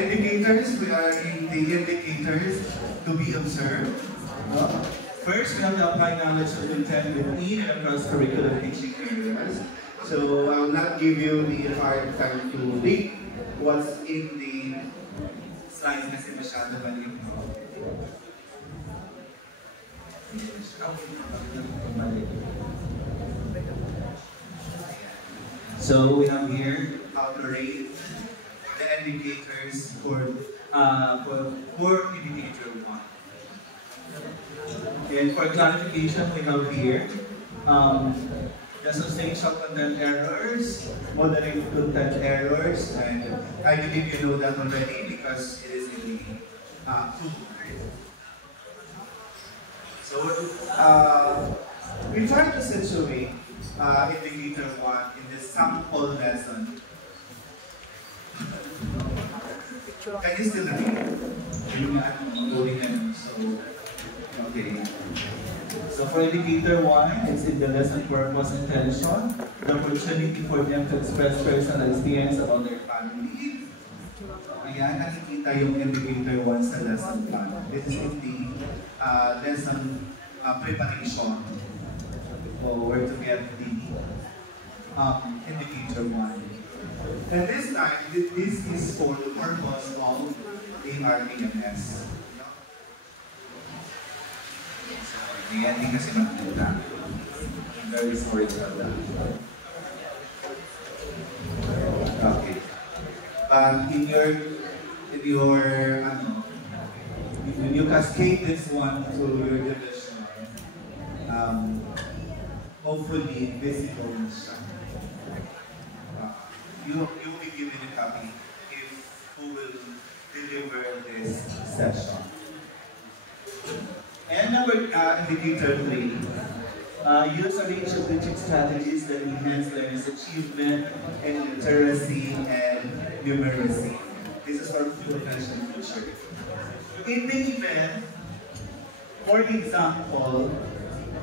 indicators, we are in the indicators to be observed. First, we have to apply knowledge of content within and across curriculum teaching areas. So I will not give you the hard time to read what's in the slides kasi masyado mali. So we have here how to rate the indicators for indicator 1. And for clarification, we have here the substantial content errors, moderate content errors, and I believe you know that already because it is in the tool. So we try to situate indicator 1 in this sample lesson. Can you still read? Okay. So for indicator 1, it's in the lesson purpose intention, the opportunity for them to express personal experience about their family. Ayan, nakikita yung indicator 1 sa lesson plan. This is in the lesson preparation for where to get the indicator 1. And this time, this is for the purpose of the RPMS. Hindi kasi makita. I'm very sorry about that. Okay. But when you cascade this one to your division, hopefully visible na siya. You will be given a copy if who will deliver this session. And number indicator 3, use a range of teaching strategies that enhance learners' achievement in literacy and numeracy. This is our potential future. In the event, for example,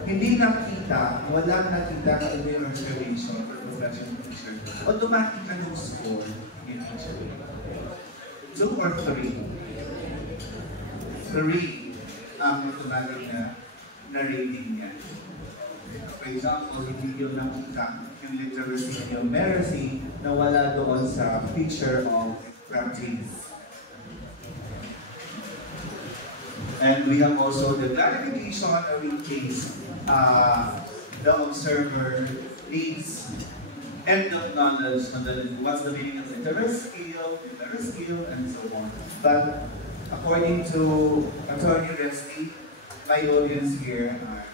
walang nakita ka in your observation for professional teacher, automatic ka nung score in teacher. 2 or 3? 3. Ang automatic na rating niya. For example, hindi yung nakita yung literacy and yung numeracy na wala doon sa picture of practice. And we have also the clarification of in case the observer needs end of knowledge on what's the meaning of literacy skill, and so on. But according to Attorney Resty, my audience here are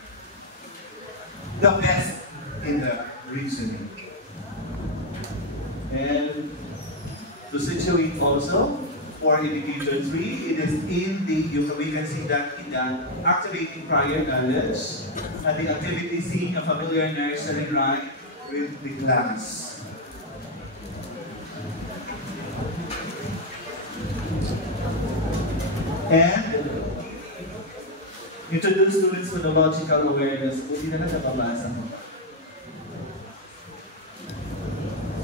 the best in the reasoning. And to situate also, for indicator 3, it is in the, we can see that in the activating prior knowledge and the activity seeing a familiar nursery rhyme with the class. And introduce students to the logical awareness. Buti na nababasa mo.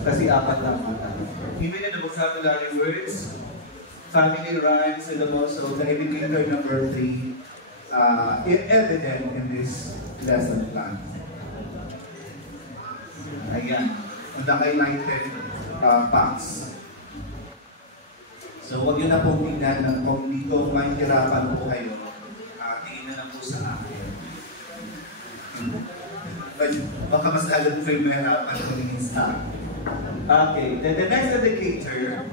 Kasi 4 lang mata. Even in the vocabulary words, family rhymes, and also the indicator number 3 evident in this lesson plan. Ayan, ang highlighted facts. So, huwag yun na pong tingnan ng kung dito mahihirapan po kayo, tingin na lang po sa akin. Baka mas alam ko yung mahirapan tumingin sa akin. Okay, then the next indicator,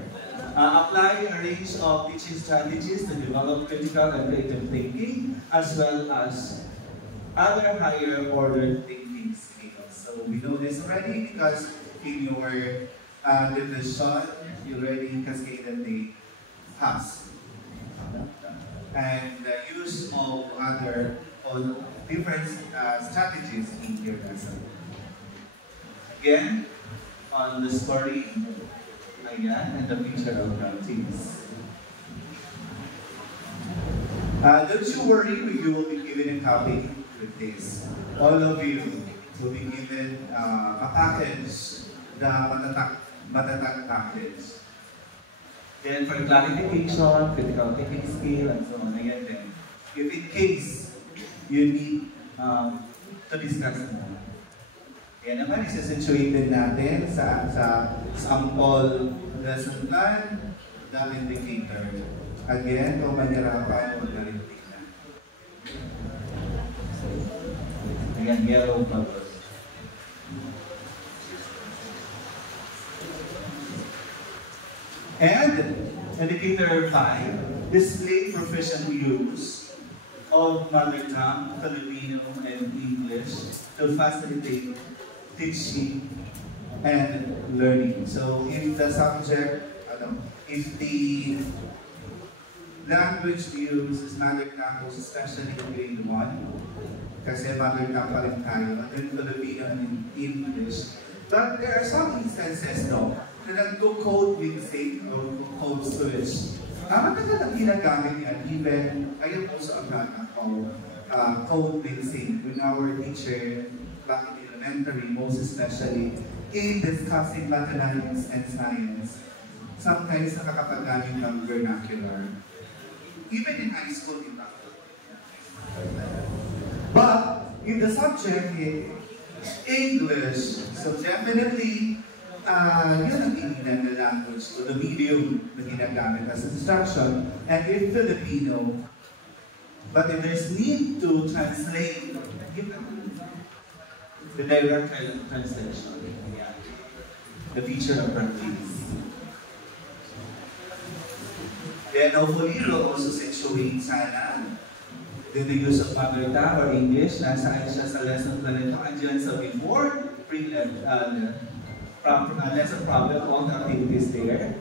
apply a range of teaching strategies to develop critical and creative thinking, as well as other higher order thinking skills. So we know this already because in your division, you already cascaded the task. And the use of other or different strategies in your lesson. Again, on the story, and the picture of practice. Don't you worry, you will be given a copy with this. All of you will be given a package, the matatak package. Then for clarification, critical thinking skill, and so on. Again, then, if in case you need to discuss more. Yan naman, isa-situate din natin sa sample lesson plan, the indicator. Again, kung mahirapan, mag-repeat na. Again, yellow bubbles. And indicator 5, display proficient use of mother tongue, Filipino, and English to facilitate teaching and learning. So if the subject, if the language used is mother tongue, especially in grade 1, kasi mother tongue pa rin tayo, and then Filipino and English. But there are some instances, no, na nag-code mixing or code switch. Matagal ang ginagamit yan, even, I am also a fan of code mixing when our teacher back in elementary, most especially in discussing mathematics and science, sometimes nakakapaggamit ng vernacular. Even in high school, in fact. But if the subject is English, so definitely, yun ang inilan na language o the medium na ginagamit as instruction, and in Filipino. But if there's need to translate, the direct translation, the feature of practice. Then hopefully, we'll also situate sana the use of mother tongue or English. Nasaan siya sa lesson plan ito. Andiyan sa before, lesson problem, all the activities there.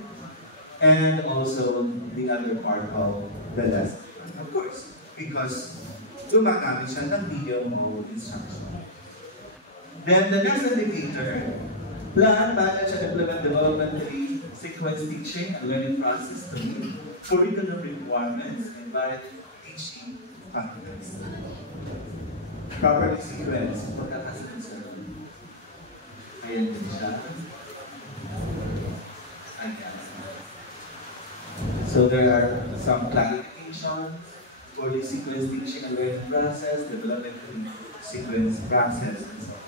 And also the other part of the lesson. Of course, because gumagamit siya ng video mode instruction. Then the next indicator, plan, manage, and implement developmentally sequence teaching and learning process to meet curriculum requirements and valid teaching confidence. Properly sequence, pagkakasunod. Ayan din siya. Ayan. So there are some clarifications for the sequence teaching and learning process, development sequence process, and so on.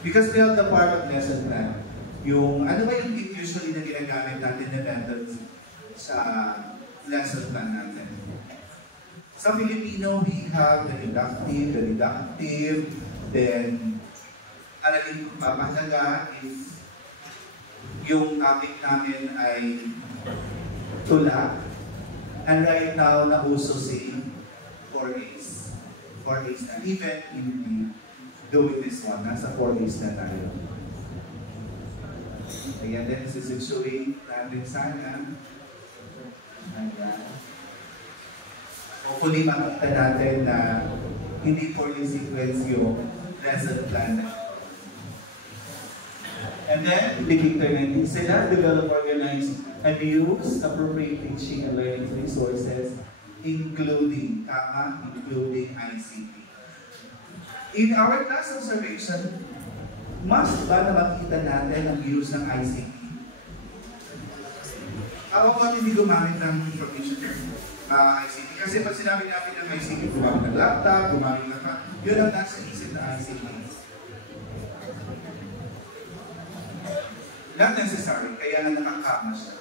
Because we have the part of lesson plan, yung ano ba yung usually na ginagamit natin na methods sa lesson plan natin. Sa Filipino, we have the deductive, then alamin kung papahalaga if yung topic namin ay tula. And right now, nauso si 4A's. 4A's na. Even in doing this one, nasa 4A's na tayo. Ayan din, sisituate natin sana. Ayan. Hopefully, makita natin na hindi 4A sequence yung lesson plan. And then, indicator 19, sila develop, organize, and use appropriate teaching and learning resources, including ICT. In our class observation, must ba na makita natin ang use ng ICT? Ako ba hindi gumamit ng information ICT? Kasi pag sinabi natin ng ICT, gumamit ng laptop, gumamit ng yun ang nasa isip na ICT. Not necessary, kaya nga nakakama siya.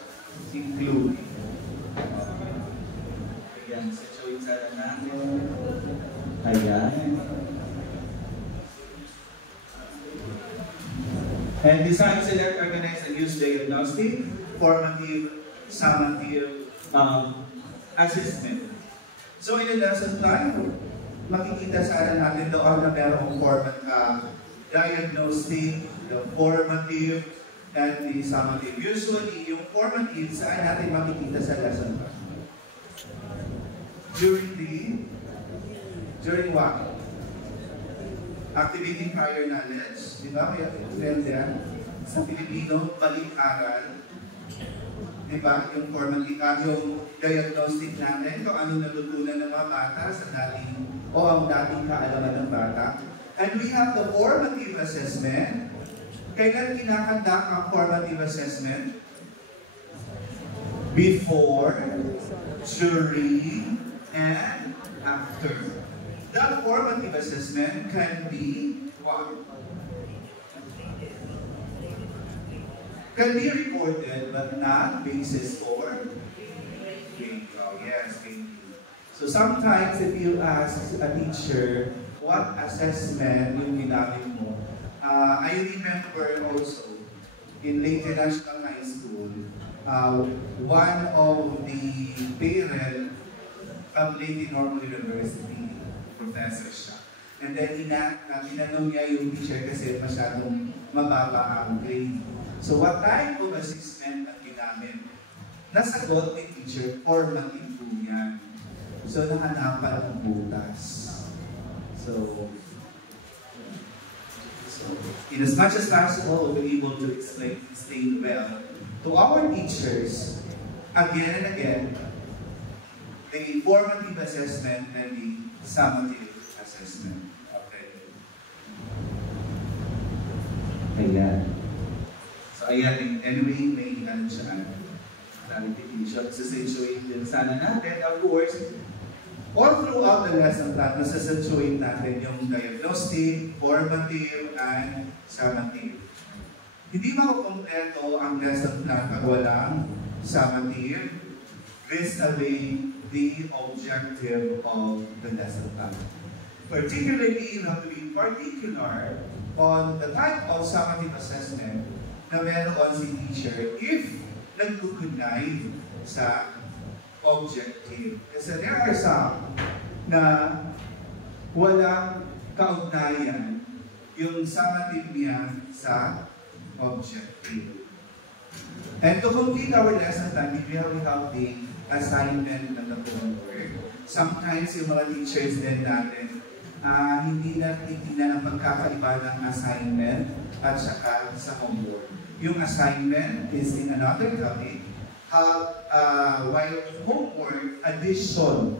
Including. Ayan, situate sana natin. Ayan. And design, select, organize, and use diagnostic, formative, summative assessment. So in the lesson plan, makikita sana natin doon na merong diagnostic, the formative, and the summative. Usually, yung formative, saan natin makikita sa lesson plan? During what? Activating prior knowledge, di ba? Kaya yan sa Pilipino, balik-aral. Di ba? Yung formative, yung diagnostic natin, kung ano natutunan ng mga bata sa dating, o ang dating kaalaman ng bata. And we have the formative assessment. Kailan kinakandak ang formative assessment? before, during, and after. That formative assessment can be recorded but not basis for bingo. Yes, bingo. So sometimes if you ask a teacher what assessment yung ginamit mo, I remember also in Leyte National High School, one of the parents of Leyte Normal University, professor siya. And then tinanong niya yung teacher kasi masyadong mababa ang grade. So what type of assessment ang ginamit? Nasagot ni teacher, formative po yan. So nahanapan ng butas. So in as much as possible, we'll be able to explain well to our teachers, again and again, the formative assessment and the summative assessment. Okay. Ayan. So ayan, anyway, may ano siya, clarification, sasituate din sana natin. Of course, all throughout the lesson plan, masasituate natin yung diagnostic, formative, and summative. Hindi makukompleto ang lesson plan pag walang summative. This away the objective of the lesson plan. Particularly, you have to be particular on the type of summative assessment na meron si teacher if nagkukunay sa objective. Kasi there are some na walang kaugnayan yung summative niya sa objective. And to complete our lesson plan, we have the assignment ng homework. Sometimes yung mga teachers din natin, hindi na titignan ang pagkakaiba ng assignment at saka sa homework. Yung assignment is in another topic, while homework, additional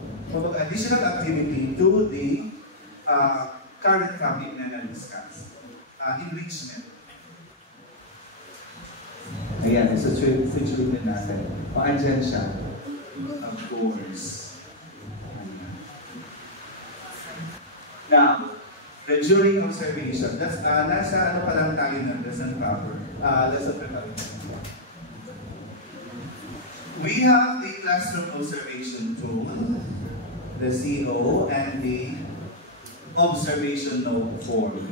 activity to the current topic na na-discuss. Enrichment. Ayan, so switch din natin. Andyan siya. Of course. Now, the during observation. That's, nasa ano pa lang tayo ng lesson proper. Lesson preparation. We have the classroom observation tool, the CO, and the observation note form.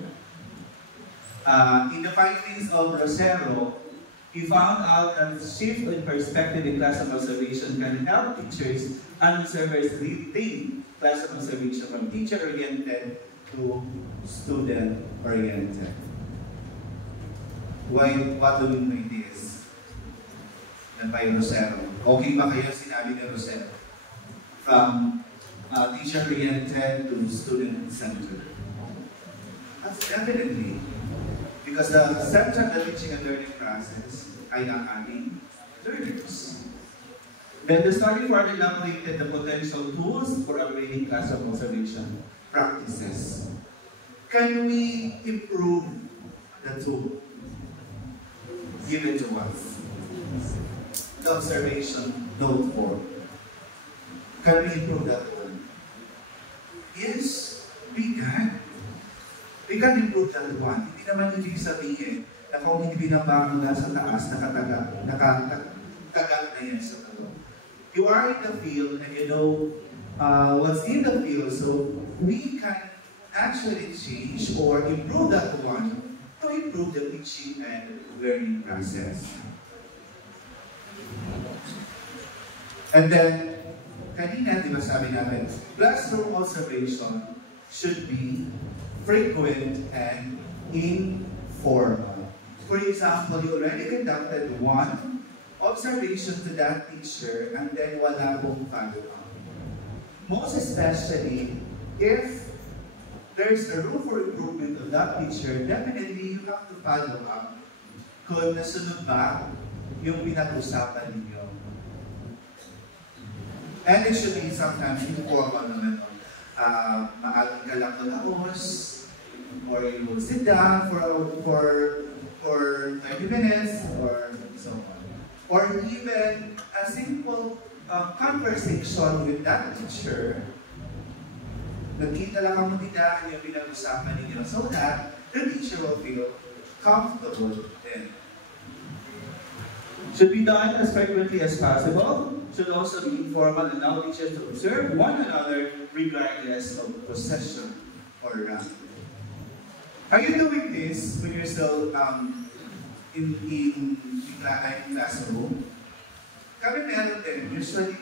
In the findings of Rosero, he found out that shift in perspective in classroom observation can help teachers and observers retain classroom observation from teacher-oriented to student-oriented. What do we mean this? By Rosero. Okay ba kayo sinabi ni Rosero? From teacher-oriented to student-centered. That's definitely. Because the center of the teaching and learning process ay ang aming learners. Then the study further elaborated the potential tools for upgrading classroom observation practices. Can we improve the tool given to us? The observation note form. Can we improve that one? Yes, we can. We can improve that one. Hindi naman ibig sabihin na kung hindi binabangon na sa taas, nakataga na yan sa talo. You are in the field and you know what's in the field, so we can actually change or improve that one to improve the teaching and learning process. And then, kanina, di ba sabi namin, classroom observation should be frequent and informal. For example, you already conducted one observation to that teacher and then wala pong follow-up. Most especially, if there's a room for improvement of that teacher, definitely you have to follow up kung nasunod ba yung pinag-usapan ninyo. And it should be sometimes informal naman. Maagang ka lang matapos, or you will sit down for 30 minutes, or so on. or even a simple conversation with that teacher, nagkita lang ang magdidaan yung pinag-usapan ninyo so that the teacher will feel comfortable then. Should be done as frequently as possible. Should also be informal and allow teachers to observe one another regardless of possession or rank. Are you doing this when you're still in classroom? Kami meron din, usually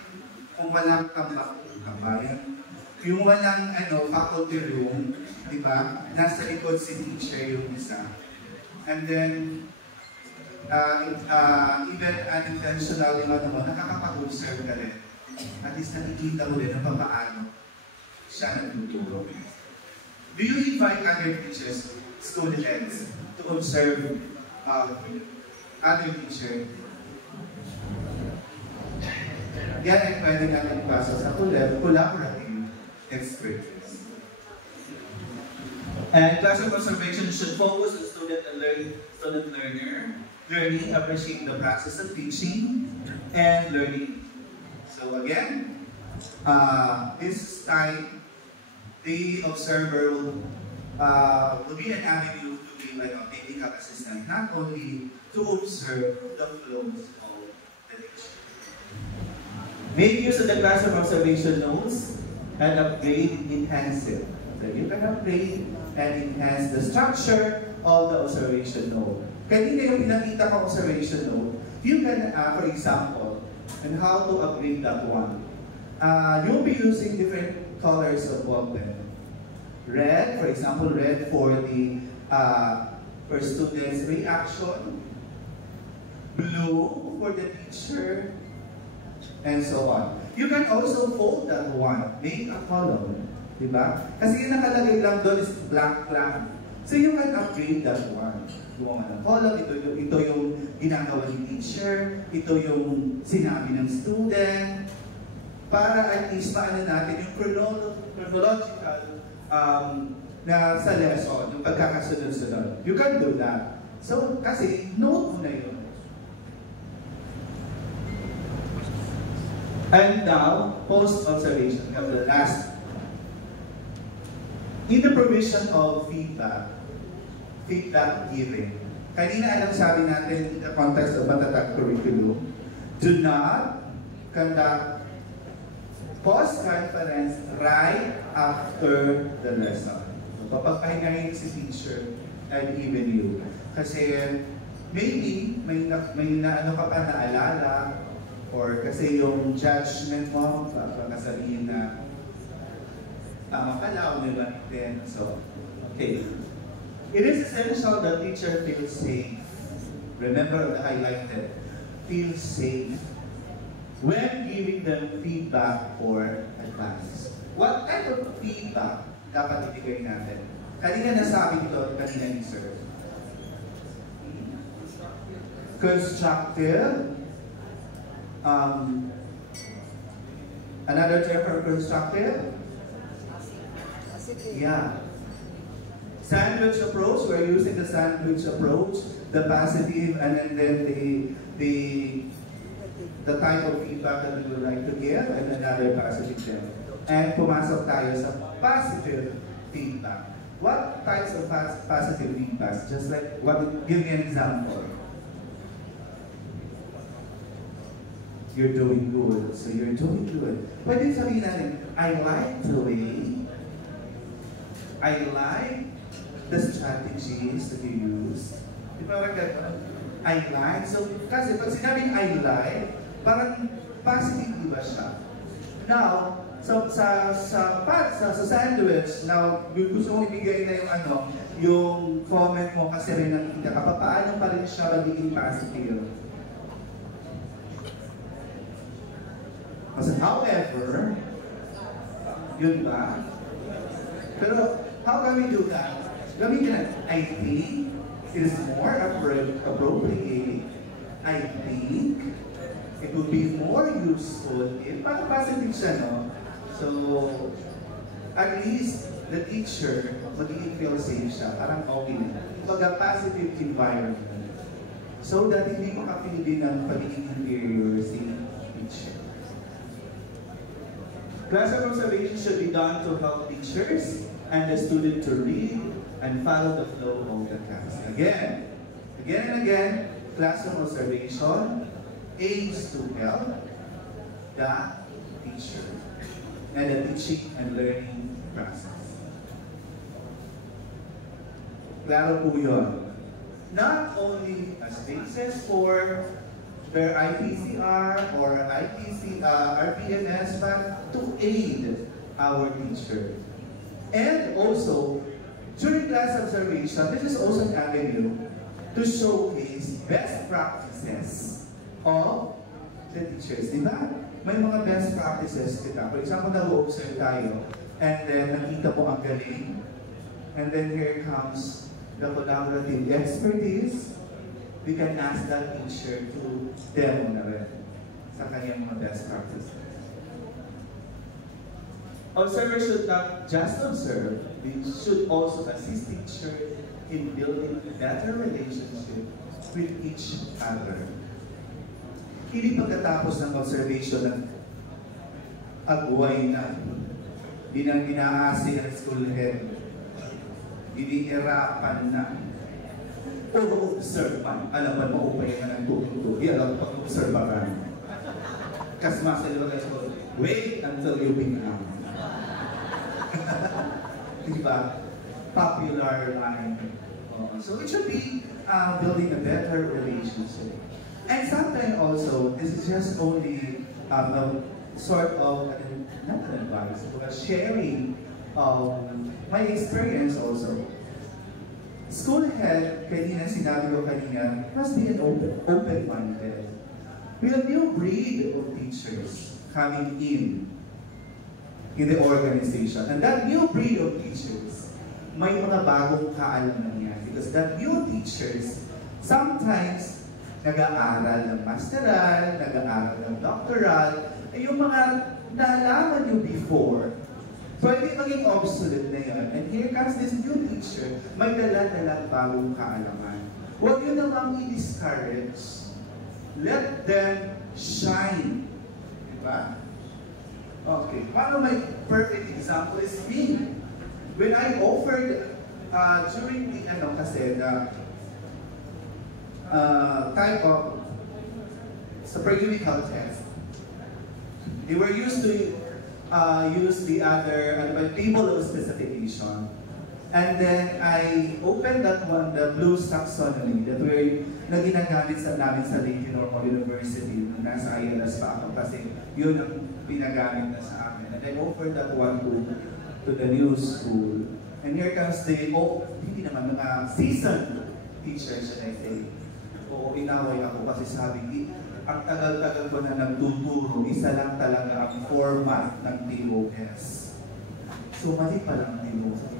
kung walang tambayan, yung walang faculty room, di ba? Nasa likod si teacher yung isa. And then, even unintentionally naman, nakakapag-observe ka rin. At least nakikita mo rin kung paano siya nagtuturo. Do you invite other teachers, students, to observe other teachers? Yan ay pwede natin ipasa sa collaborative expertise. And classroom observation should focus on student-learner, learning, appreciating the process of teaching, and learning. So again, this time, the observer will be an avenue to be like a technical assistant, not only to observe the flows of the lecture. Make use of the classroom observation notes and upgrade, enhance it. So you can upgrade and enhance the structure of the observation note. Kanina yung pinakita ko observation note, you can, for example, and how to upgrade that one. You'll be using different colors of ballpen. Red, for example, red for the for students' reaction, blue for the teacher, and so on. You can also fold that one, make a column, diba? Kasi yung nakalagay lang doon is blank lang. So you can upgrade that one. Gumawa ng column, ito yung ginagawa ni teacher, ito yung sinabi ng student, para at least maano natin yung chronological na sa lesson, yung pagkakasunod-sunod. You can do that. So, kasi note mo na yun. And now, post-observation. We have the last. In the provision of feedback giving. Kanina alam sabi natin in the context of Matatag curriculum, do not conduct post-conference right after the lesson. So, papagpahingahin si teacher and even you. Kasi maybe may ano ka pa naalala or kasi yung judgment mo, baka sabihin na tama pala o diba din. So, okay. It is essential that teacher feels safe. Remember the highlighted. Feel safe when giving them feedback or advice. What type of feedback dapat ibigay natin? Kanina nasabi ito, kanina ni Sir. Constructive. Another term for constructive? Yeah. Sandwich approach, we're using the sandwich approach, the positive and then the type of feedback that we would like to give and another positive term. And pumasok tayo sa positive feedback. What types of positive feedbacks? Just like, give me an example. You're doing good. So you're doing good. Pwede sabihin natin, I like the way, I like the strategies that you use. Di ba I like? So, kasi pag sinabing I like, parang positive ba siya? Now, so, sa sandwich, now, gusto mong ibigay na yung yung comment mo kasi rin nakita ka, paano pa rin siya magiging positive? Kasi however, yun ba? Pero, how can we do that? Gamitin natin, I think it is more appropriate. I think it would be more useful if parang positive siya, no? So, at least the teacher magiging feel safe siya. Parang okay na. Pag positive environment. so that hindi makapili din ng pagiging inferior si teacher. Classroom observation should be done to help teachers and the student to read and follow the flow of the class. Again and again, classroom observation aims to help the teacher and the teaching and learning process. Klaro po yun. Not only as basis for their IPCR or RPMS, but to aid our teacher. And also, during class observation, this is also an avenue to showcase best practices of the teachers. Diba? May mga best practices kita. For example, nag-observe tayo, and then nakita mo ang galing, and then here comes the collaborative expertise. We can ask that teacher to demo na rin sa kanyang mga best practices. Observers should not just observe, they should also assist teacher in building a better relationship with each other. Hindi pagkatapos ng observation ng agway na, di nang inaasi ang school head, hinihirapan na, over-observe man. Alam man, maupay ka ng tututo. Di alam, pag-observe ka. Kasma sa iba kayo, wait until you become. Diba? Popular line. So it should be building a better relationship. And sometimes also, this is just only sort of, not an advice, but sharing my experience also. School head, sinabi ko kanina, must be an open-minded. We have new breed of teachers coming in the organization. And that new breed of teachers, may mga bagong kaalaman yan. Because that new teachers, sometimes, nag-aaral ng masteral, nag-aaral ng doctoral, yung mga naalaman nyo before, pwede maging obsolete na yun. And here comes this new teacher, may dala-dalang bagong kaalaman. Huwag yun namang i-discourage. Let them shine. Diba? Okay. Paano may perfect example is me. When I offered, during the, type of supercritical test, they were used to use the other table of specification. And then I opened that one, the Bloom's taxonomy, that na ginagamit namin sa Lady Normal University. Nasa ILS pa ako kasi yun ang pinagamit na sa amin. And I offered that one to the new school. And here comes the, hindi naman, mga seasoned teachers, should I say. Oo, inaway ako kasi sabi, ang tagal-tagal ko na nagtuturo, isa lang talaga ang format ng TOS. So, mali pa lang tinuro.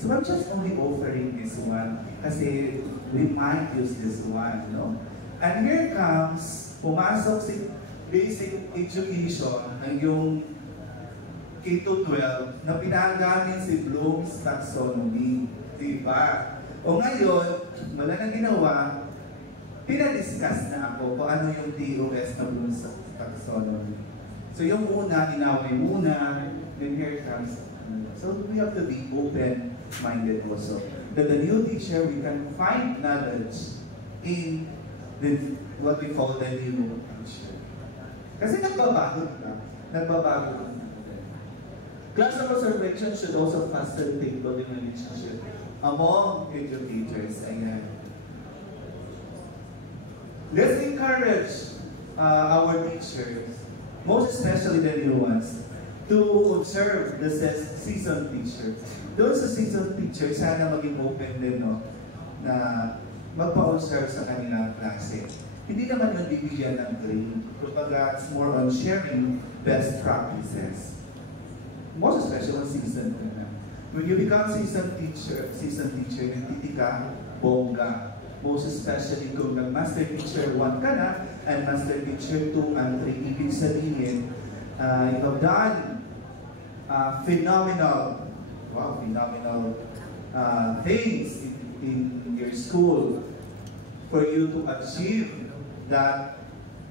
So, I'm just only offering this one kasi we might use this one, no? And here comes, pumasok si basic education ng yung K-12 na pinagamit si Bloom's taxonomy. Diba? O ngayon, wala nang ginawa, pinadiscuss na ako kung ano yung TOS na Bloom's taxonomy. So yung una, inaway muna, then here comes. So we have to be open-minded also. That the new teacher, we can find knowledge in what we call the new teacher. Kasi nagbabago na. Class observation should also facilitate building relationship among educators. Ayan. Let's encourage our teachers, most especially the new ones, to observe the seasoned teacher. Doon sa seasoned teacher, sana maging open din, no, na magpa-observe sa kanilang klase. Hindi naman yung bibigyan ng grade. Kumbaga, it's more on sharing best practices. Most especially when seasoned na. When you become seasoned teacher, nagtiti ka, bongga. Most especially kung nag-master teacher 1 ka na, and master teacher 2 and 3, ibig sabihin, you have done phenomenal things in your school. for you to achieve that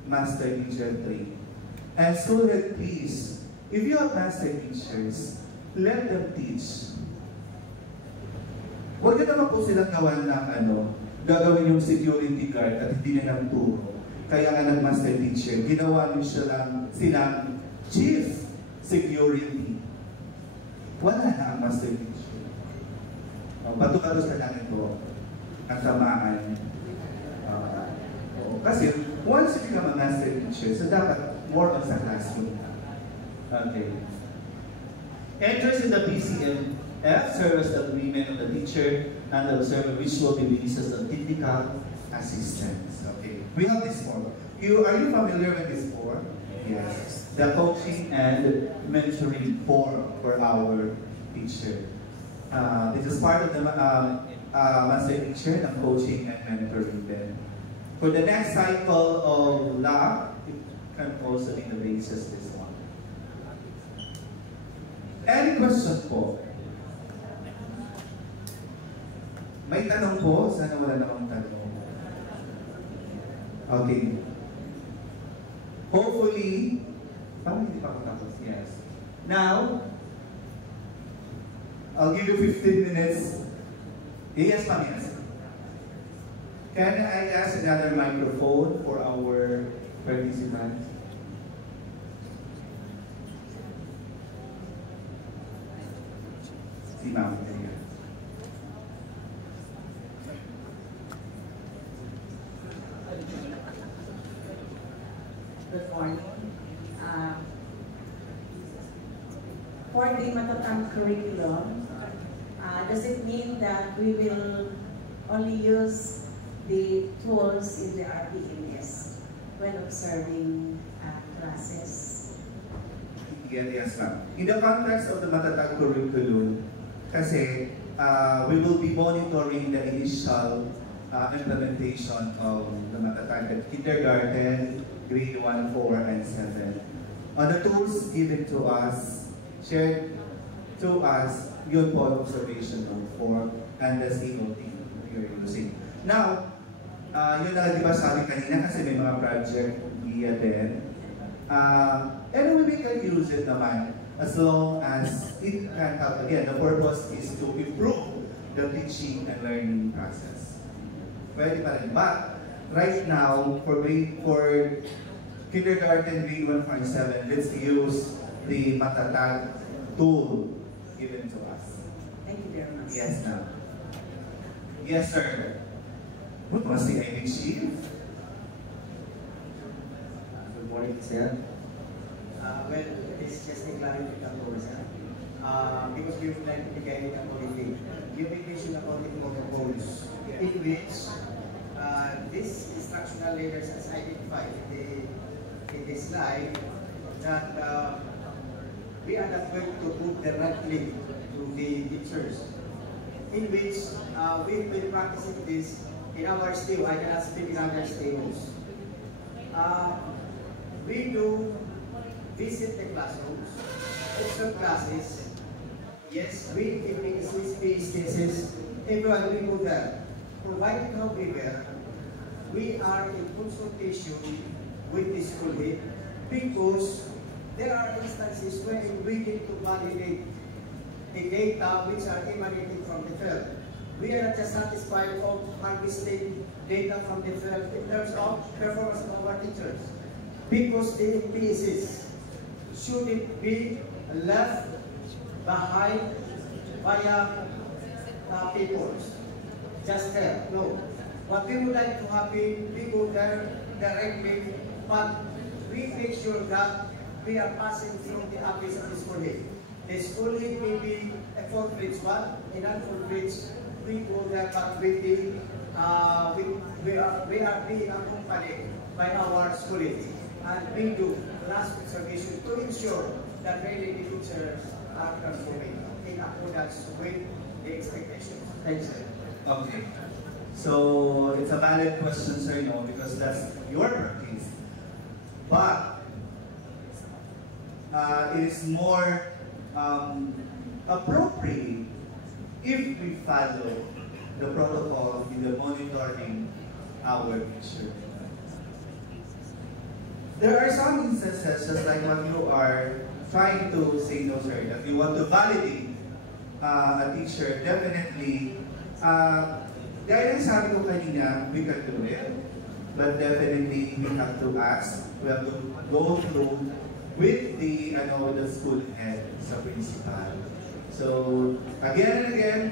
master teacher 3. And student, please, if you have master teachers, let them teach. Huwag na naman po silang gawan ng gagawin yung security guard at hindi na ng turo. Kaya nga ng master teacher, ginawa niyo silang chief security. Wala na ang master teacher. Bato-bato sa lang ito ang tamaan. Kasi once you become a master teacher, so dapat more on sa classroom. Okay. Enters in the PCMF, serve as the agreement of the teacher and the observer, which will be released as the technical assistance. Okay. We have this form. Are you familiar with this form? Yes. The coaching and mentoring form for our teacher. This is part of the master teacher and coaching and mentoring then. For the next cycle of lab, it can also be the basis this one. Any question po? May tanong po? Sana wala namang tanong. Okay. Hopefully, parang hindi pa ako tapos. Yes. Now, I'll give you 15 minutes. Yes, ma'am, yes. Can I ask another microphone for our participants? Si ma'am. Good morning. For the Matatag curriculum, does it mean that we will only use the tools in the RPMS when observing classes? Yes, ma'am. In the context of the Matatag curriculum, kasi we will be monitoring the initial implementation of the Matatag at kindergarten, grade 1, 4, and 7. On the tools given to us, shared to us, yun po ang observational form and the COT you're using. Now, yun na di ba sabi kanina kasi may mga project via din. Anyway, we can use it naman as long as it can help. Again, the purpose is to improve the teaching and learning process. Pwede pa rin. But right now, for kindergarten, grade 1, 5, 7, let's use the Matatag tool given to us. Thank you very much. Yes, ma'am. Yes, sir. What was the IB chief? Good morning, sir. Well, it's just a clarification, sir. Because we would like to be guided accordingly. You may mention according to protocols, in which these instructional leaders as identified in this slide, that we are not going to put directly to the teachers, in which we've been practicing this in our stable. I cannot speak in other stables. We do visit the classrooms, observe classes. Yes, we in instances, everyone we go there. Provided, however, we are in consultation with the school head, because there are instances where we need to validate the data which are emanating from the field. We are not just satisfied of harvesting data from the field in terms of performance of our teachers, because the pieces shouldn't be left behind via people. Just there, no. What we would like to happen, we go there directly, but we make sure that we are passing through the office of the school head. The school head may be a full bridge, but in a full bridge, we go there, but with the, we are being accompanied by our school head. And we do last observation to ensure that really the teachers are performing in accordance with the expectations. Thank you. Okay. So it's a valid question, sir, because that's your practice. But it is more appropriate if we follow the protocol in the monitoring our future. There are some instances, just like what you are trying to say, no sir, that you want to validate a teacher, definitely, gaya ng sabi ko kanina, we can do it, but definitely we have to ask, we have to go through with the school head sa principal. So, again and again,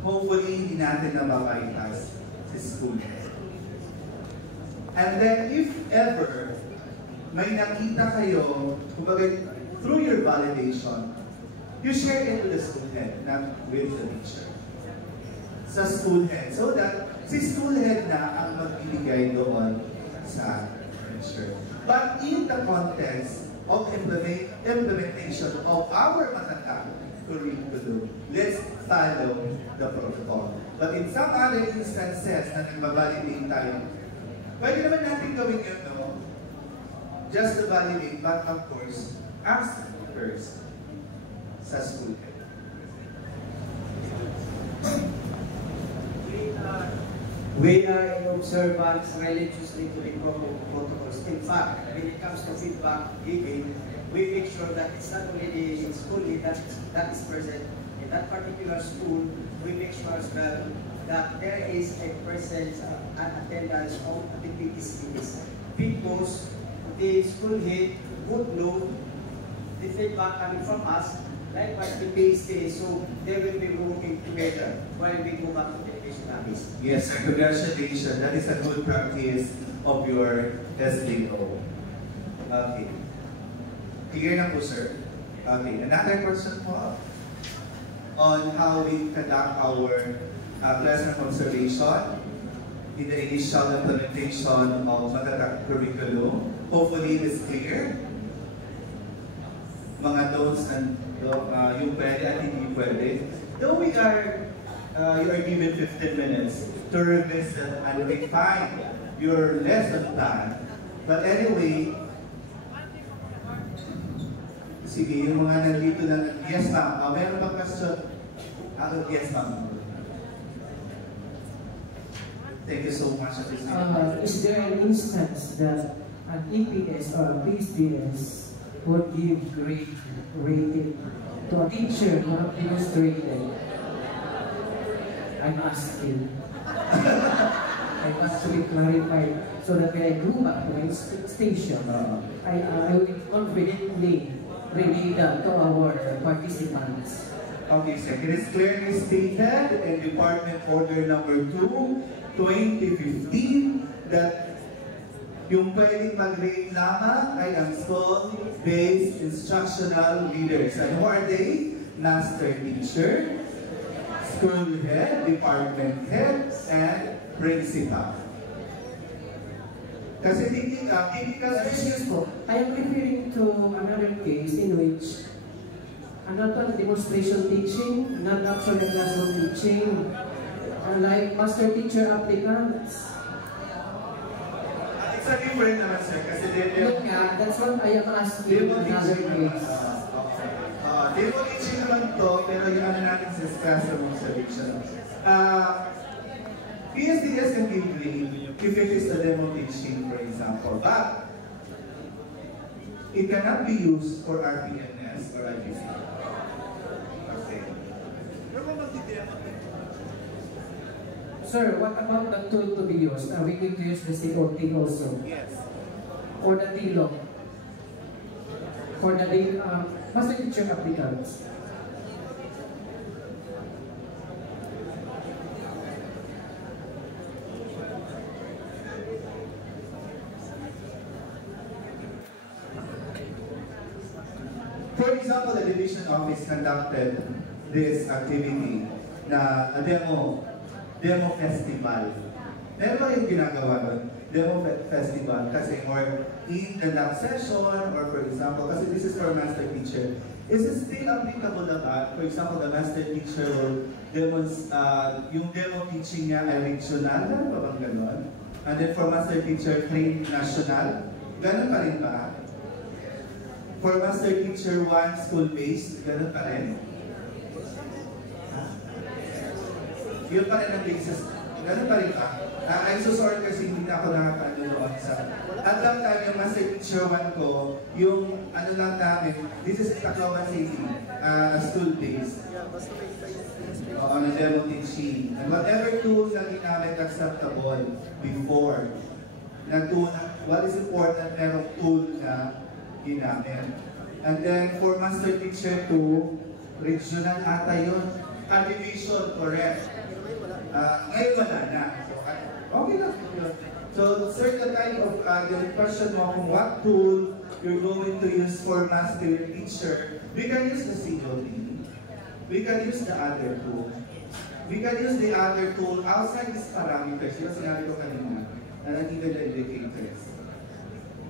hopefully, hindi natin na ma-bypass si school head. And then, if ever, may nakita kayo, kumbaga, through your validation, you share it to the school head, not with the teacher. Sa school head. So that, si school head na ang magbibigay doon sa teacher. But in the context of implementation of our matatag curriculum, let's follow the protocol. But in some other instances na nagbabalidate tayo, pwede naman natin gawin yun, no? Just to validate, but of course, ask first sa school head. We are in observance religiously to the protocols. In fact, when it comes to feedback giving, we make sure that it's not only the school lead that is present in that particular school. We make sure as well that there is a presence and attendance of the PTCs, because the school head would know the feedback coming from us, likewise the PSTA, so they will be working together while we go back to the education office. Yes, sir. Congratulations. That is a good practice of your SDO. Okay. Clear na po, sir. Okay. Another question po on how we conduct our classroom observation in the initial implementation of matatag curriculum. Hopefully, it is clear. Mga don'ts and yung pwede at hindi pwede. Though we are, you are given 15 minutes to revisit and refine your lesson plan. But anyway, sige, yung mga nandito na, yes ma'am, meron bang question? Yes ma'am. Thank you so much. Is there an instance that an EPS or a PSDS would give grade rating to a teacher who have demonstrated? I'm asking. I want to be clarified so that when I go back to my station, I will confidently relay that to our participants. Okay, sir. It is clearly stated in Department Order Number 2, 2015, that yung pwedeng mag-rate lamang ay ang school-based instructional leaders. And who are they? Master teacher, school head, department head, and principal. Kasi typical... Excuse po, I am referring to another case in which not demonstration teaching, not actual classroom teaching, like master teacher applicants. It's a different naman, sir, kasi Yun nga, that's what I am asking in another case. Demo teaching naman to, pero yung ano natin sa classroom observation. PSDS can give grade if it is a demo teaching, for example, but it cannot be used for RPNS or IPC. Okay. Sir, what about the tool to be used? Are we going to use the COT also? Yes. Or the TLOC? For the master teacher applicants? For example, the division office conducted this activity na a demo festival. Meron ba yung ginagawa doon? Demo festival kasi or in the lab session or for example, kasi this is for master teacher. Is it still applicable na ba? For example, the master teacher will yung demo teaching niya ay regional, ano ba bang ganon? And then for master teacher, trained national, ganon pa rin ba? For master teacher 1, school-based, ganon pa rin? Yun pa rin ang basis. Ganon pa rin ba? I'm so sorry kasi hindi na ako nakakaano doon sa... At lang time yung Master Teacher 1 ko, yung ano lang namin, this is Tacloban City, school-based. On a demo teaching. And whatever tools na ginamit acceptable before, na tool, what is important, merong tool na ginamit. And then for Master Teacher 2, regional ata yun. Division, correct. Ngayon wala na. So, okay lang yun. So, certain kind of the question mo kung what tool you're going to use for Master Teacher, we can use the COD. We can use the other tool. We can use the other tool outside these parameters. Yung sinabi ko kanina, na nag-even the indicators.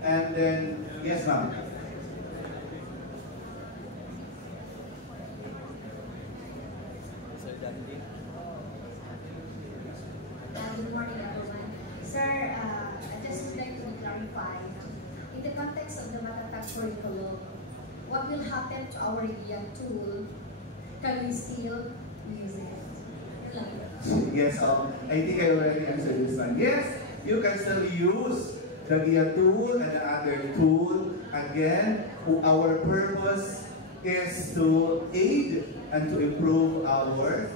And then, yes ma'am. Good morning, everyone. Sir, I just would like to clarify, in the context of the Matatag curriculum, what will happen to our GIA tool? Can we still use it? Yes, I think I already answered this one. Yes, you can still use the GIA tool and the other tool. Again, our purpose is to aid and to improve our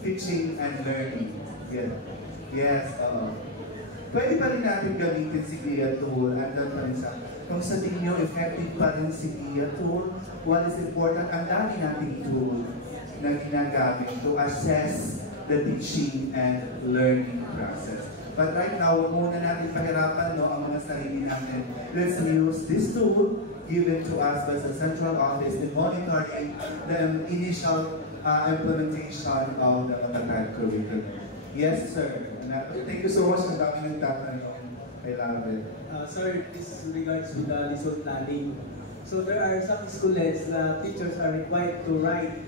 teaching and learning. Yeah. Yes, pwede pa rin natin gamitin si GIA tool and then pa rin sa, kung sa tingin nyo effective pa rin si GIA tool, what is important, ang dami nating tool na ginagamit to assess the teaching and learning process. But right now, huwag muna natin pahirapan ang mga sarili natin. Let's use this tool given to us by the central office in monitoring the initial implementation of the Matatag curriculum. Yes, sir. Thank you so much. Ang dami ng tatanong. I love it. Sir, this regards to the lesson planning. So there are some school heads na teachers are required to write,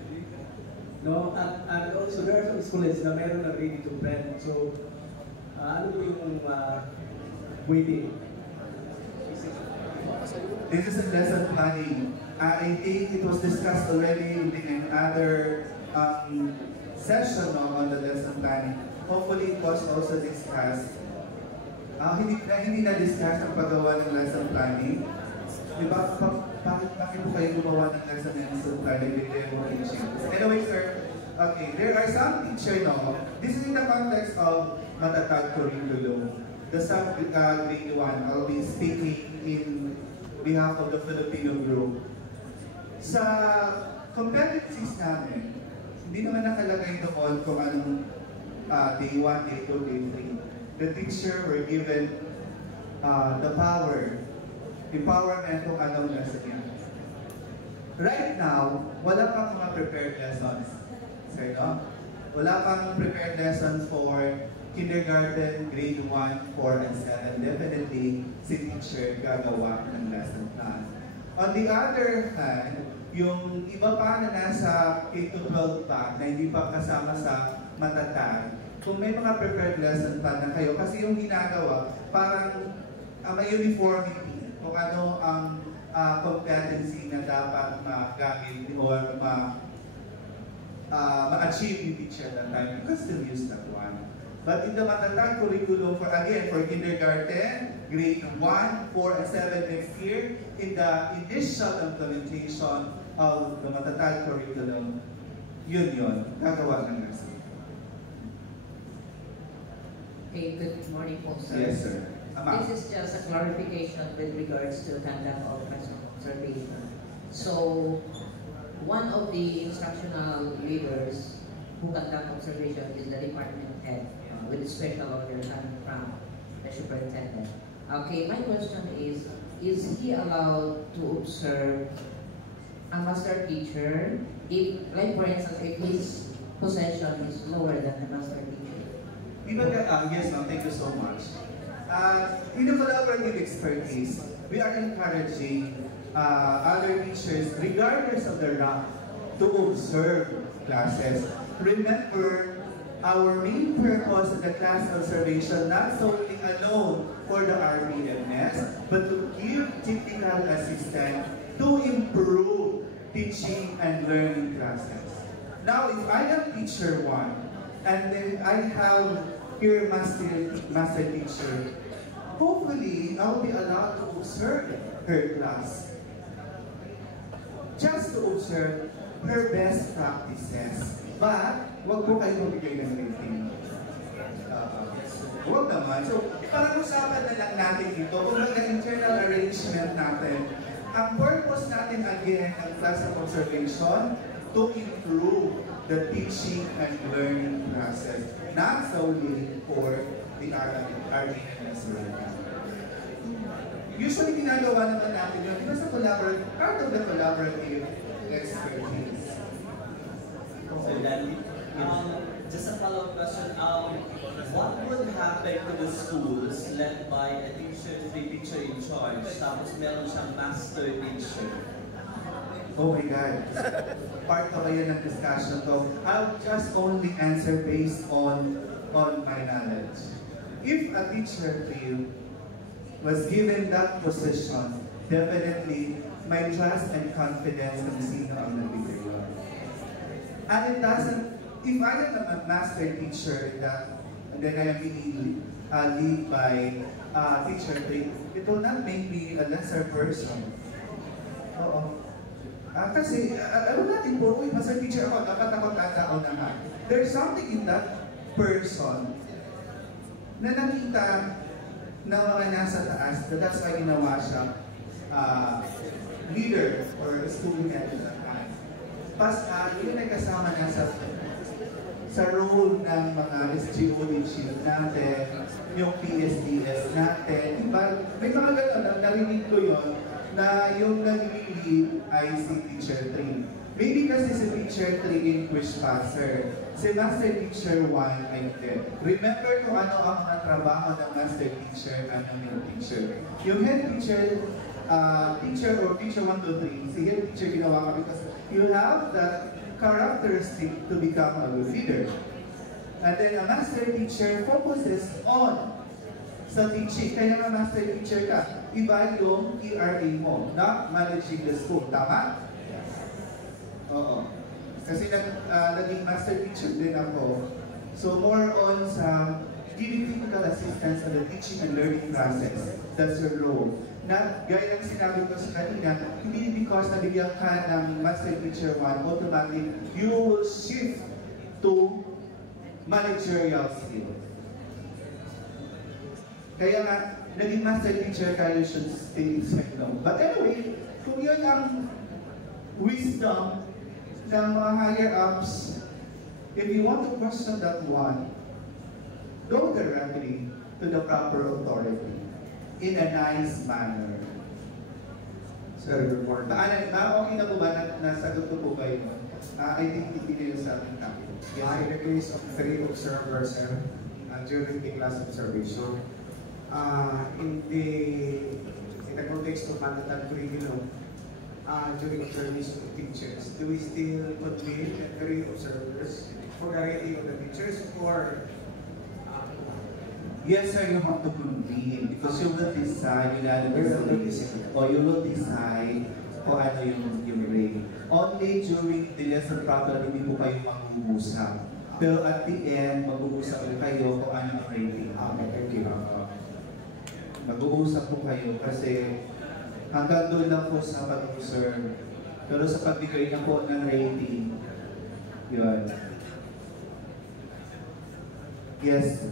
no? And also there are some school heads na meron na ready to print. So ano po yung waiting? This is a lesson planning. I think it was discussed already in other session on the lesson planning. Hopefully, it was also discussed. Hindi na-discuss ang paggawa ng lesson planning. Diba? Bakit po kayo gumawa ng lesson planning? Anyway, sir, okay, there are some teachers, no? This is in the context of Matatag curriculum. The sub-grade 1, I'll be speaking in behalf of the Filipino group. Sa competencies namin, hindi naman nakalagay doon kung anong day 1, day 2, day 3. The teacher were given the empowerment kung anong lesson yan. Right now, wala pang mga prepared lessons. Sir, no? Wala pang prepared lessons for kindergarten, grade 1, 4, and 7. Definitely, si teacher gagawa ng lesson plan. On the other hand, yung iba pa na nasa K-12 pa, na hindi pa kasama sa Matatag, kung may mga prepared lesson plan na kayo, kasi yung ginagawa, parang may uniformity kung ano ang competency na dapat magamit or ma-achieve yung teacher that time. You can still use that one. But in the Matatag curriculum, for kindergarten, grade 1, 4, and 7 next year, in the initial implementation of the Matatag curriculum, yun, gagawa ng lesson. Okay, good morning po, sir. Yes, sir. This is just a clarification with regards to conduct of observation. So, one of the instructional leaders who conduct observation is the department head with special order coming from the superintendent. Okay, my question is he allowed to observe a master teacher if, like for instance, if his possession is lower than the master teacher? Yes, ma'am. Thank you so much. In the collaborative expertise, we are encouraging other teachers, regardless of their rank, to observe classes. Remember, our main purpose of the class observation not solely alone for the RBMS, but to give technical assistance to improve teaching and learning classes. Now, if I am teacher 1, and then I have here master teacher, hopefully I will be allowed to observe her class. Just to observe her best practices. But, wag po kayo magbigay ng rating. Huwag naman. So, parang usapan na lang natin dito, kung mag-internal arrangement natin, ang purpose natin again ng class of observation to improve the teaching and learning process, not solely for the RDNS learning. Usually, ginagawa naman natin yun, di ba sa part of the collaborative expertise. So, Danny, just a follow-up question. What would happen to the schools led by a teacher in charge, tapos meron siyang master teacher? Oh my God. Part of yan ng discussion to. I'll just only answer based on my knowledge. If a teacher was given that position, definitely my trust and confidence kung sino ang nagbigay yun. And it doesn't, if I am a master teacher and then I am being lead by teacher 3, it will not make me a lesser person. Oo. Kasi, I will not improve, master teacher ako, dapat ako tatao naman. There's something in that person na nakita ng mga nasa taas, that's why ginawa siya leader or student at that time. Yun ay kasama na sa role ng mga SGOD chief natin, yung PSDS natin. Diba? May mga gano'n, narinig ko yun, na yung nag-lead ay si Teacher 3. Maybe kasi si Teacher 3 in quiz passer. Si Master Teacher 1 ay hindi. Remember kung ano ang mga trabaho ng Master Teacher at ng Head Teacher. Yung Head Teacher, Teacher or Teacher 1 to 3, si Head Teacher ginawa kami kasi you have that characteristic to become a good leader. And then a Master Teacher focuses on sa teaching. Kaya nga Master Teacher ka, iba yung ERA mo, not managing the school. Tama? Oo. Kasi naging master teacher din ako. So more on sa giving technical assistance on the teaching and learning process. That's your role. Not, gaya ng sinabi ko sa kanina, hindi because nabigyan ka ng master teacher 1, automatic, you will shift to managerial skills. Kaya nga, naging master teacher ka, you should stay expect no. But anyway, kung yun ang wisdom ng mga higher-ups, if you want to question that one, go directly to the proper authority in a nice manner. Sir, good morning. Okay na po ba? Nasagot ko po ba yun? I think hindi nila sa ating topic. In the case of 3 observers, sir, during the class observation, in the context of mandatory curriculum, during observation of teachers, do we still convene the 3 observers for the rating of the teachers, or yes, sir, you have to convene because you will decide, you will decide kung ano yung rate. Only during the lesson proper, hindi po kayo mag-uusap. Pero at the end, mag-uusap kayo kung ano ang rating. thank you. Mag-uusap po kayo kasi hanggang doon lang po sa pag-observe. Pero sa pagbigay na po ng rating, yun. Yes.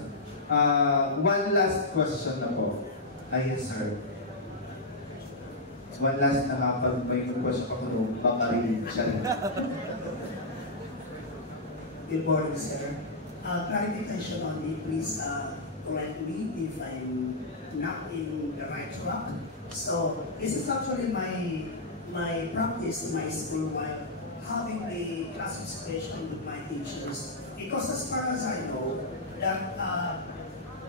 One last question na po. Yes, sir. One last na may question pa ko nung makarinig siya. Good morning, sir. Clarification only, please correct me if I'm not in the right track. So, this is actually my practice in my school while having a class observation with my teachers. Because as far as I know, that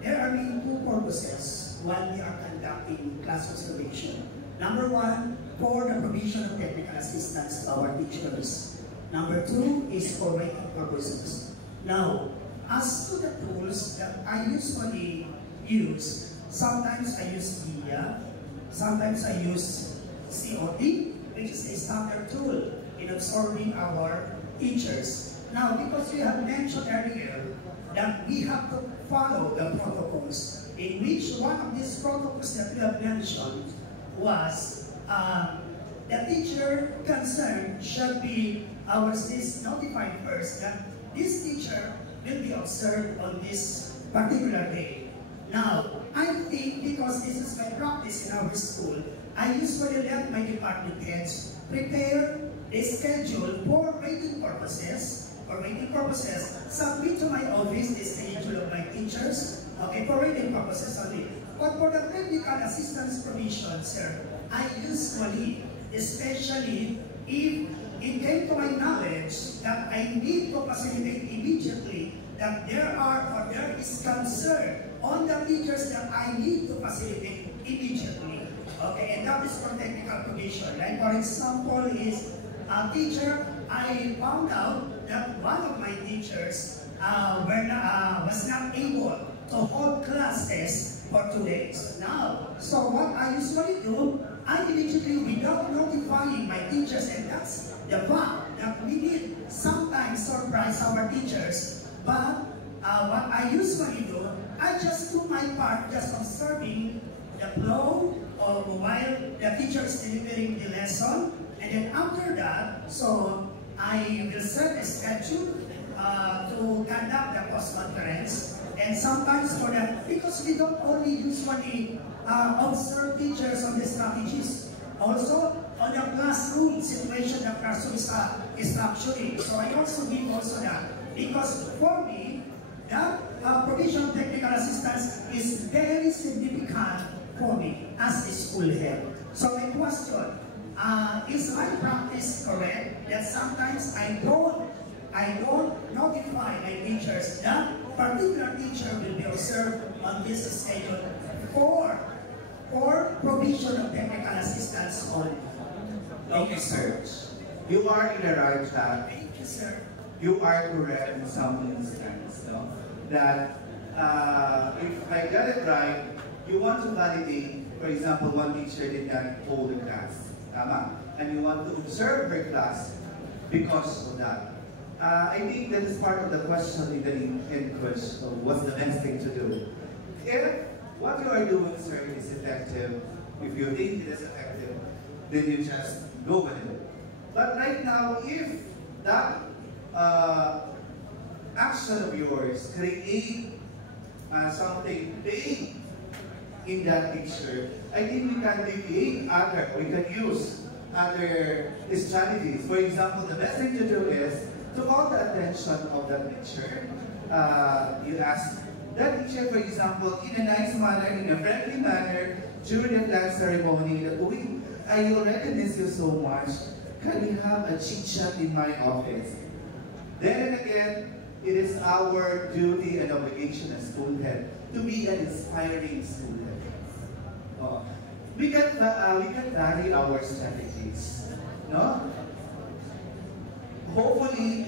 there are really 2 purposes while we are conducting class observation. Number 1, for the provision of technical assistance to our teachers. Number 2 is for rating purposes. Now, as to the tools that I usually use, sometimes I use GIA, sometimes I use COD, which is a standard tool in absorbing our teachers. Now, because you have mentioned earlier that we have to follow the protocols, in which one of these protocols that we have mentioned was the teacher concerned should be notified first that this teacher will be observed on this particular day. Now, I think because this is my practice in our school, I usually let my department heads prepare a schedule for rating purposes, submit to my office the schedule of my teachers, okay, for rating purposes only. But for the technical assistance provision, sir, I usually, especially if it came to my knowledge that I need to facilitate immediately that there is concern on the teachers that I need to facilitate immediately. Okay, and that is for technical provision. Like for example is a teacher, I found out that one of my teachers was not able to hold classes for 2 days. Now, so what I usually do, I immediately, without notifying my teachers, and that's the fact that we need sometimes surprise our teachers, but what I usually do, I just do my part, just observing the flow of while the teacher is delivering the lesson, and then after that, so I will set a schedule to conduct the post conference, and sometimes for that, because we don't only usually observe teachers on the strategies, also on the classroom situation, the classroom is structuring. So I also give also that, because for me, that provision of technical assistance is very significant for me as a school head. So my question, is my practice correct that sometimes I don't notify my teachers that particular teacher will be observed on this schedule for provision of technical assistance only? Okay, sir. You are in the right track. Thank you, sir. You are correct in some instance, no? That if I got it right, you want to validate, for example, one teacher did not hold the class, and you want to observe her class because of that. I think that is part of the question in the question of what's the best thing to do. If what you are doing, sir, is effective, if you think it is effective, then you just go with it. But right now, if that action of yours create something big in that picture, I think we can we can use other strategies. For example, the best thing to do is to call the attention of the teacher. You ask that teacher, for example, in a nice manner, in a friendly manner, during the class ceremony, that I already miss you so much. Can we have a chit-chat in my office? Then again, it is our duty and obligation as school head to be an inspiring school head. We can vary our strategies, no? Hopefully,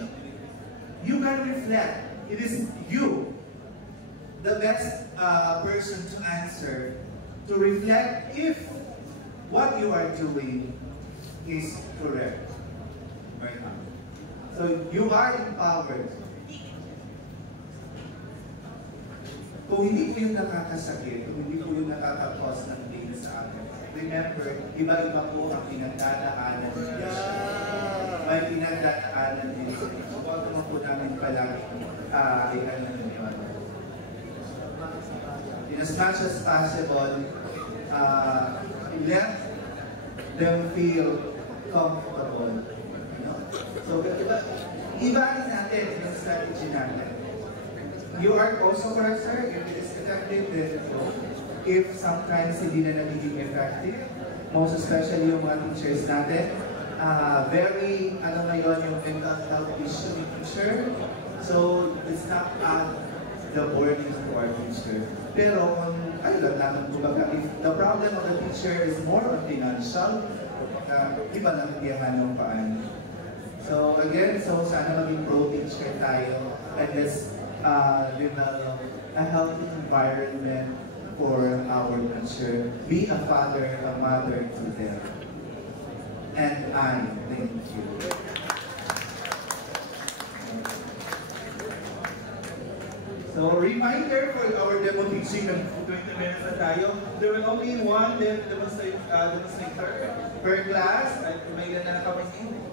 you can reflect. It is you, the best person to answer, to reflect if what you are doing is correct right now. So you are empowered. Kung hindi po yung nakakasakit, kung hindi po yung nakaka-cause ng pain sa akin, remember, iba-iba po ang pinagdadaanan niya. May pinagdadaanan din. Huwag naman po namin palagi in as much as possible, let them feel comfortable. You know? So, iba-iba natin yung strategy natin. You are also correct, sir, if it is effective, then if sometimes hindi na nagiging effective, most especially yung mga teachers natin, very, ngayon, yung mental health issue ng teacher, so it's not the burden for our teacher. Pero kung, ayun lang, kumbaga, if the problem of the teacher is more on financial, iba lang tiyahan ng paano. So again, sana maging pro-teacher tayo, and let's develop a healthy environment for our teacher. Be a father, a mother to them. And I thank you. So, reminder for our demo teaching, 20 minutes na tayo. There will only one demonstrator per class. May ilan na kami.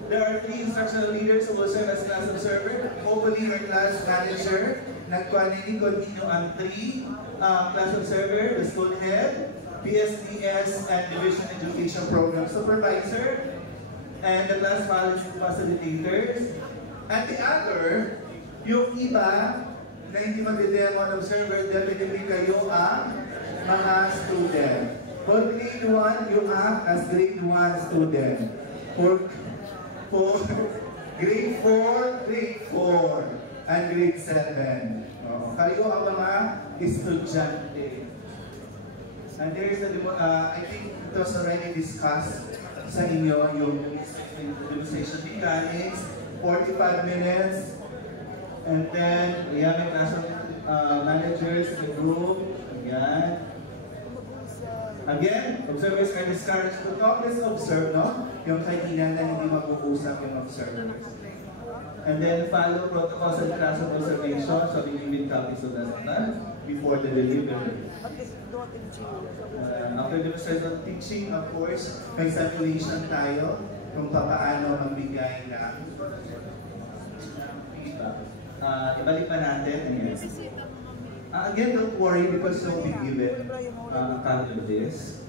There are 3 instructional leaders who will serve as class observer. Hopefully, our class manager, nag-continue ang 3 class observer, the school head, PSDS, and Division Education Program Supervisor, and the class facilitators. At the other, yung iba, na hindi mag-demo observer, definitely kayo ang mga student. For grade 1, you act as grade 1 student. For grade 4, and grade 7. Kayo ang mga estudyante. And there is a, I think it was already discussed sa inyo yung demonstration mechanics, 45 minutes. And then, ayan, may classroom managers in the group. Ayan. Again, observers are discouraged to talk. Let's observe, no? Yung kainan na hindi mag-uusap yung observers. And then, follow protocols and classroom observation. So, we give topics of that before the delivery. After demonstration teaching, of course, may simulation tayo kung paano magbigay ng feedback. Ibalik pa natin. Again, don't worry because you'll be given a copy of this.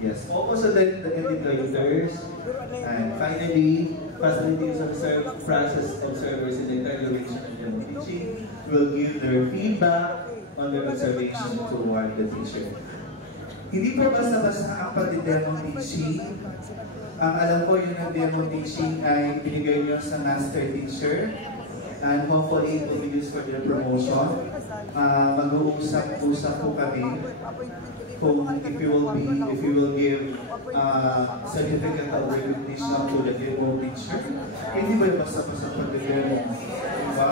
Yes, focus on the indicators. And finally, facilities observe process observers in the entire duration of demo teaching will give their feedback on their observation toward the teacher. Hindi po basta-basta ang pag-demo teaching. Ang alam ko yung demo teaching ay binigay nyo sa master teacher and hopefully it will be used for their promotion. Mag-uusap-usap po kami kung if you will give certificate of recognition to the demo teacher. Hindi ba yung basta-basta pag-demo? Diba?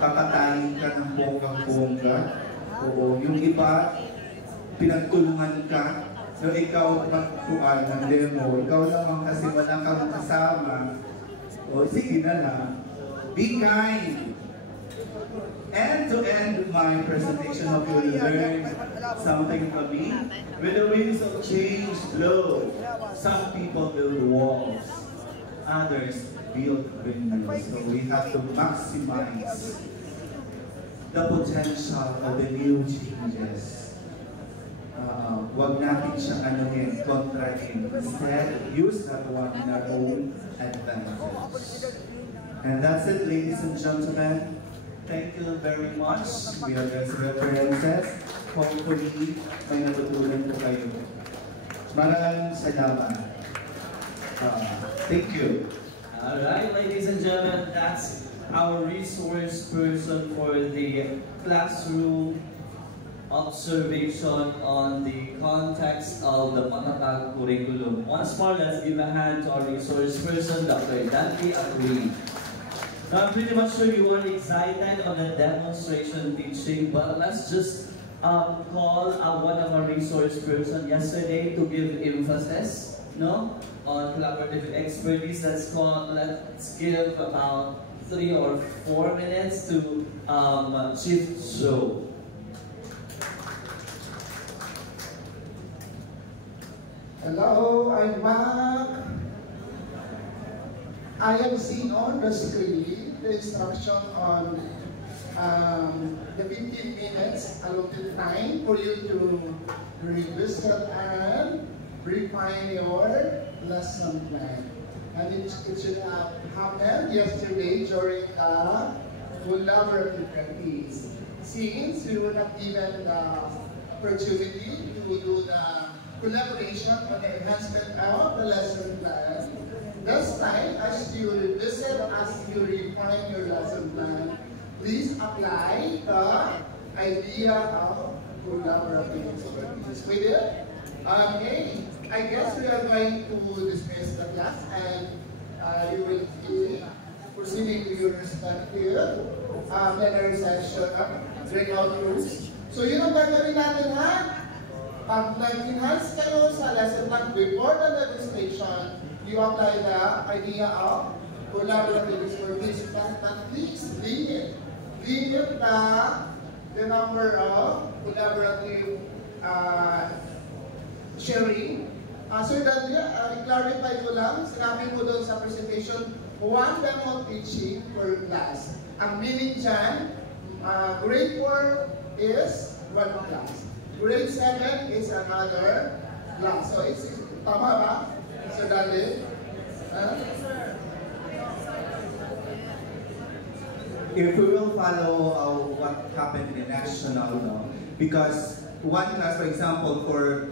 Kakatayin ka ng bonggang-bongga. O yung iba, pinagtulungan ka. So, ikaw magkuhan ng demo, ikaw naman kasi wala kang kasama. O, sige na lang. Be kind. And to end my presentation, hope you will learn something from me. When the winds of change blow, some people build walls, others build windmills. So we have to maximize the potential of the new changes. Wag natin siya kontrahin. Instead, use that one in our own advantage. And that's it, ladies and gentlemen. Thank you very much. We are guest references. Hopefully, may natutunan po kayo. Maraming salamat. Thank you. Alright, ladies and gentlemen, that's our resource person for the classroom observation on the context of the Matatag curriculum. Once more, let's give a hand to our resource person, Dr. Dante Aculi. Now, I'm pretty much sure you are excited on the demonstration teaching, but let's just call one of our resource person yesterday to give emphasis, no, on collaborative expertise. Let's give about 3 or 4 minutes to Chief Joe. Hello, I'm back. I have seen on the screen the instruction on the 15 minutes allotted time for you to revisit and refine your lesson plan. And it should have happened yesterday during the collaborative practice. Since we were not given the opportunity to do the collaboration on the enhancement of the lesson plan, this time, as you revisit, as you refine your lesson plan, please apply the idea of collaborative expertise. With it, okay, I guess we are going to dismiss the class and you will be proceeding to your respective plenary session, breakout rooms. So yun ang gagawin natin, ha? Pag nag-enhance kayo sa lesson plan before the demonstration, you apply the idea of collaborative is for this, but please limit the number of collaborative sharing. Sir Dante, i-clarify ko lang, sinabi mo doon sa presentation, one demo teaching per class. Ang meaning dyan, grade 4 is one class. Grade 7 is another class. So it's tama ba, Sir Dante? If we will follow what happened in the national, no? Because one class, for example, for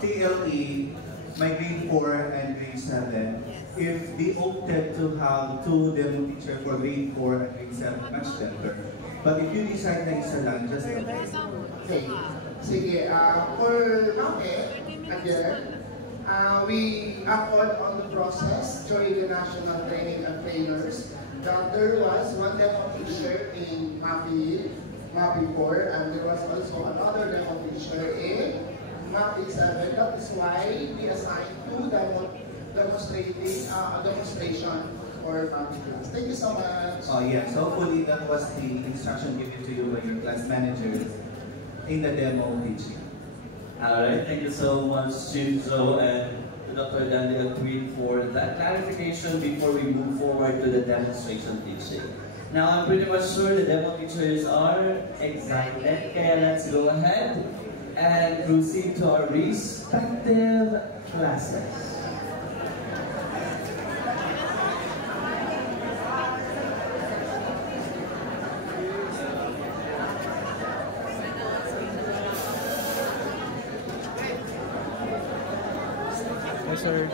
TLE, my grade 4 and grade 7, if they opted to have 2 demo teacher for grade 4 and grade 7, much better. But if you decide na isa lang, just okay. Sige, for namin, again, we accord on the process during the national training and trainers that there was one demo teacher in MAPI 4, and there was also another demo teacher in MAPI 7. That is why we assigned 2 demonstration for MAPI class. Thank you so much. Oh yes, hopefully that was the instruction given to you by your class managers in the demo teaching. Alright, thank you so much, Chief Joe and Dr. Daniel Tweed for that clarification before we move forward to the demonstration teaching. Now, I'm pretty much sure the demo teachers are excited, kaya let's go ahead and proceed to our respective classes. Yes, sir.